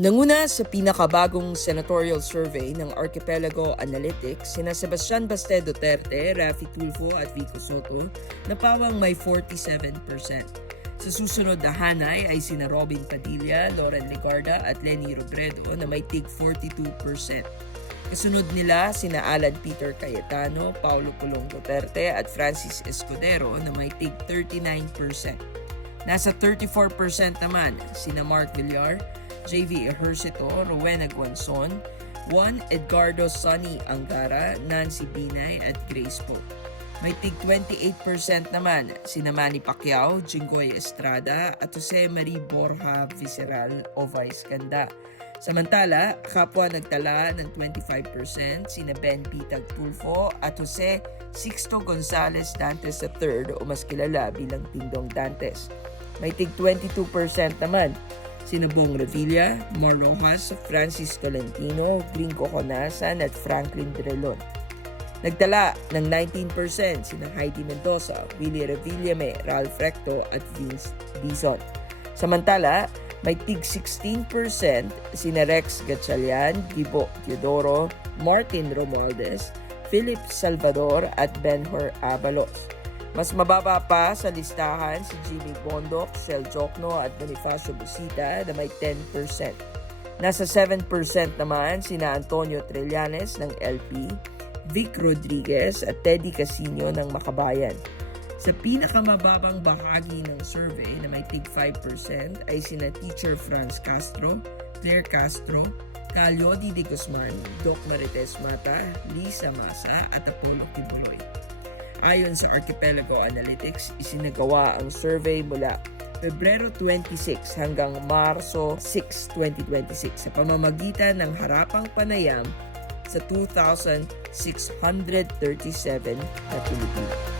Nanguna sa pinakabagong senatorial survey ng Archipelago Analytics, sina Sebastian Baste Duterte, Raffy Tulfo at Vico Soto na pawang may 47%. Sa susunod na hanay ay sina Robin Padilla, Loren Legarda at Leni Robredo na may tig 42%. Kasunod nila sina Alan Peter Cayetano, Paulo Pulong Duterte at Francis Escudero na may tig 39%. Nasa 34% naman sina Mark Villar, JV Ejercito, Rowena Guanzon, Juan Edgardo Sonny Angara, Nancy Binay at Grace Poe. May tig 28% naman sina Manny Pacquiao, Jinggoy Estrada at Jose Marie Borja Visceral o Vice Ganda. Samantala, kapwa nagtala ng 25% sina Ben Pitag Tulfo at Jose Sixto Gonzales Dantes III o mas kilala bilang Tindong Dantes. May tig 22% naman sina Bong Revilla, Mar Rojas, Francis Tolentino, Gringo Honasan at Franklin Drelon. Nagtala ng 19% sina Heidi Mendoza, Willie Revillame, Ralph Recto at Vince Dizon. Samantala, may tig 16% sina Rex Gatchalian, Gibo Teodoro, Martin Romualdez, Philip Salvador at Benhur Avalos. Mas mababa pa sa listahan si Jimmy Bondoc, Shel Jokno at Bonifacio Busita na may 10%. Nasa 7% naman sina Antonio Trillanes ng LP, Vic Rodriguez at Teddy Casino ng Makabayan. Sa pinakamababang bahagi ng survey na may tig 5% ay sina Teacher Franz Castro, Claire Castro, Calyodi de Guzman, Doc Marites Mata, Lisa Masa at Apollo Tibuloy. Ayon sa Archipelago Analytics, isinagawa ang survey mula Pebrero 26 hanggang Marso 6, 2026 sa pamamagitan ng harapang panayam sa 2,637 na Pilipino.